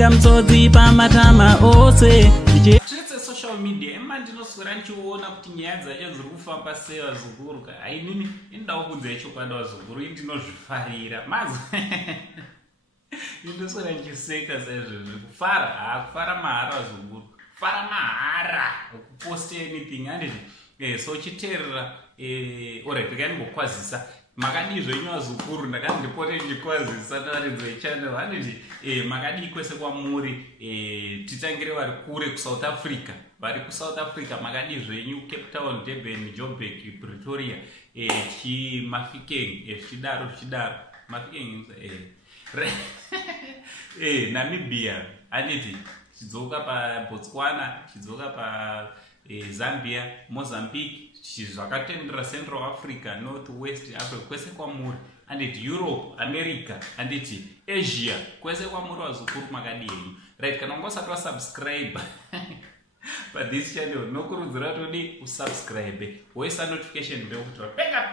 Ndinga msodzi pamatama ose. Tritse social media ema ndinoswera ndichiona kuti nyaya dzacho dziri kufamba sei vazukuru. Hainini indawo kunze chokwadi vazukuru ndinozvifarira. Mazi ndoswera ndichiseka saizvozvo. Kufara mahara vazukuru. Kufara mahara. Kupost anything handiti. So chiterera alright ndingokwazisa. Makadi zvenyu vazukuru ndakati ndipote ndichikwazisa navaridzi vechannel handiti makadi kwese kwamuri titangire vari kure kuSouth Africa. Vari kuSouth Africa makadi zvenyu Cape Town, Durban, Joburg, Pretoria, Mafikeng, zvichidaro Mafikeng Namibia handiti chidzoka paBotswana, chidzoka paZambia, Mozambique, zvakatendera Central Africa, North West Africa, kwese kwamuri handiti Europe, America handiti Asia, kwese kwamuri vazukuru makadi yenyu. Right, kana ungasati wasubscribe pathis channel nokurudzira todi usubscribe woisa notification bell kuti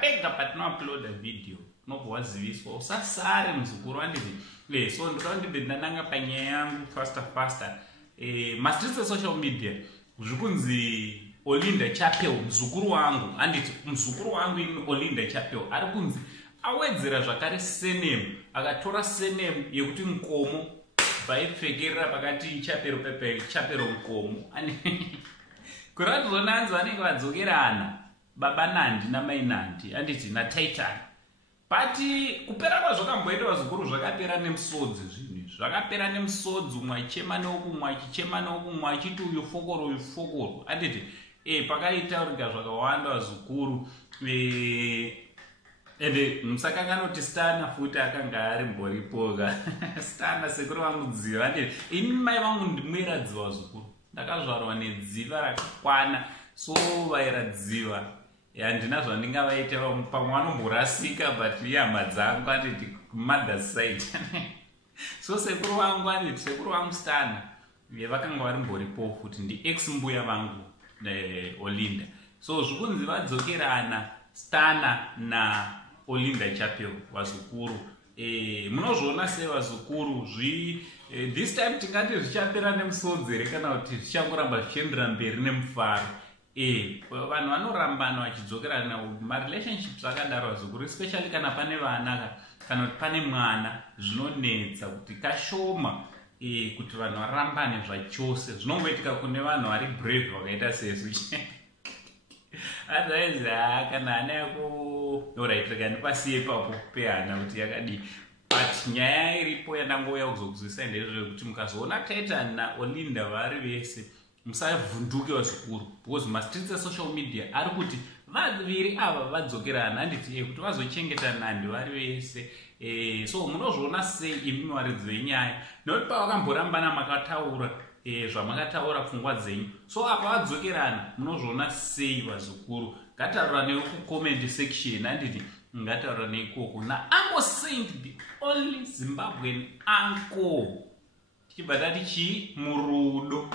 pega patinouploada video unobva waziviswa usasare muzukuru handiti. So ndoda ndibe ndananga panyaya yangu faster. Mastritse social media zvikunzi Olinda Chapel mzukuru wangu handiti mzukuru wangu ini Olinda Chapel ari kunzi awedzera zvakare surname, akatora surname yekuti Nkomo vaipfekerera pakati Chapel pepe Chapel Nkomo kuratidza nanzi vanenge vadzokerana baba Nandi namai Nandi handiti naTitan. But kupera kwazvakamboita vazukuru zvakapera nemusodzi zvinhu zvakapera nemusodzi umwe achichema neokumwe achichema neokumwe achiti uyu fokoro handiti pakaitaurika zvakawanda vazukuru. Ende musakanganoti Stana futi akanga ari mboripoka Stana sekuru vamudziva handiti ini mai vangu ndimweradziva vazukuru ndakazvarwa nedziva rakakwana so vairadziva handina zvandingavaita pamwe vanomborasika but ihama dzangu handiti mother's side so sekuru vangu handiti sekuru vangu Stana vakanga vari mboripo futi ndi ex mbuya vangu Olinda. So zvikunzi vadzokerana Stana na Olinda Chapel vazukuru. Munozviona sei vazukuru this time tingati zvichapera nemusodzi kana kuti zvichangoramba zvichiendera mberi nemufaro. Vanhu vanorambana vachidzokerana marelationships akadaro vazukuru, especially kana pane vana kana kuti pane mwana zvinonetsa kuti kashoma kuti vanhu varambane zvachose. Zvinongoitika kune vanhu vari brave vakaita sesu otherwise kana hana yako alright rega ndipasiye ipapo pehana kuti yakadii. But nyaya iripo yandangouya kuzokuzivisa ndezvekuti mukazoona Titan naOlinda vari vese musavhunduke vazukuru because mastritse social media ari kuti vaviri ava vadzokerana handiti kuti vazochengeta Nandi vari vese. So munozviona sei imi varidzi venyaya nokuti pavakamborambana makataura zvamakataura pfungwa dzenyu. So apa vadzokerana munozviona sei vazukuru. Ngataura newe kucomment section handiti ngataura neikoko naUncle Saint the only Zimbabwean uncle tichibva tati chii murudo